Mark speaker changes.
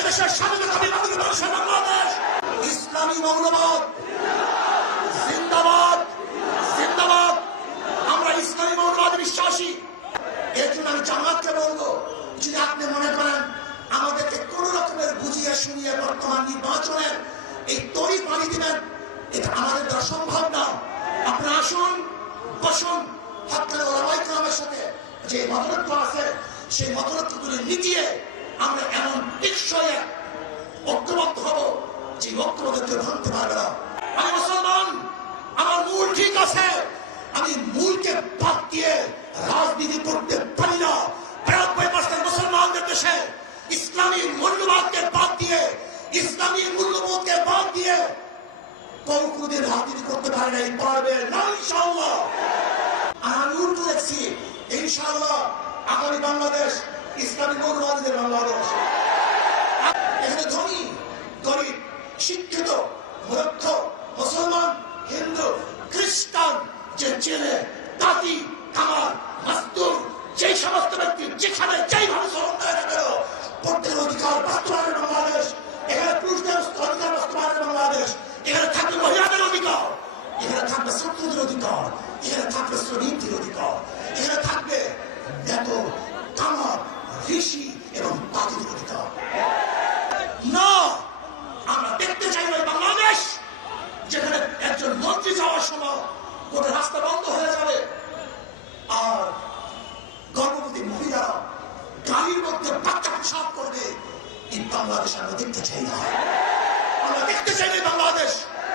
Speaker 1: এদেশের স্বাধীনতা ইসলামী মৌলবাদ, জিন্দাবাদ জিন্দাবাদ। আমরা ইসলামী মৌলবাদ বিশ্বাসী। এর জন্য আমি জামাতকে বলব, যদি আপনি মনে করেন আমাদেরকে কোন রকমের বুঝিয়ে শুনিয়ে বর্তমান নির্বাচনের এই তরি পানি দিবেন, এটা আমাদের দ্বারা সম্ভব না। আপনি আসুন, বসুন হকালে ওলামাইকরামের সাথে যে মতলক্ষ আছে, সেই মতলক্ষগুলি মিটিয়ে আমরা এমন টেকসই ঐক্যবদ্ধ হব যে ঐক্যবদ্ধকে ভাঙতে পারবে না। আমি মুসলমান, আমার মূল ঠিক আছে। আমি মূলকে বাদ দিয়ে রাজনীতি করতে পারি না। বিরানব্বই পার্সেন্ট মুসলমানদের দেশে ইসলামী মূল্যবাদকে বাদ দিয়ে, ইসলামী মূল্যবোধকে বাদ দিয়ে কৌকুদের রাজনীতি করতে পারে নাই, পারবে না, ইনশাআল্লাহ। আমি উল্টো দেখছি, ইনশাআল্লাহ আগামী বাংলাদেশ ইসলামী মৌলবাদীদের বাংলাদেশ। এখানে ধনী, গরিব, শিক্ষিত, মূর্খ, মুসলমান, হিন্দু, খ্রিস্টান, যে জেলে তাঁতি কামার মাস্তুর, যে সমস্ত ব্যক্তি যেখানে যেইভাবে চলন করে না কেন প্রত্যেকের অধিকার বাস্তবায়নের বাংলাদেশ, এখানে পুরুষদের অধিকার বাস্তবায়নের বাংলাদেশ, এখানে থাকবে মহিলাদের অধিকার, এখানে থাকবে ছাত্রদের অধিকার in Bangladesh. I don't think they change. I'm not going to change in Bangladesh.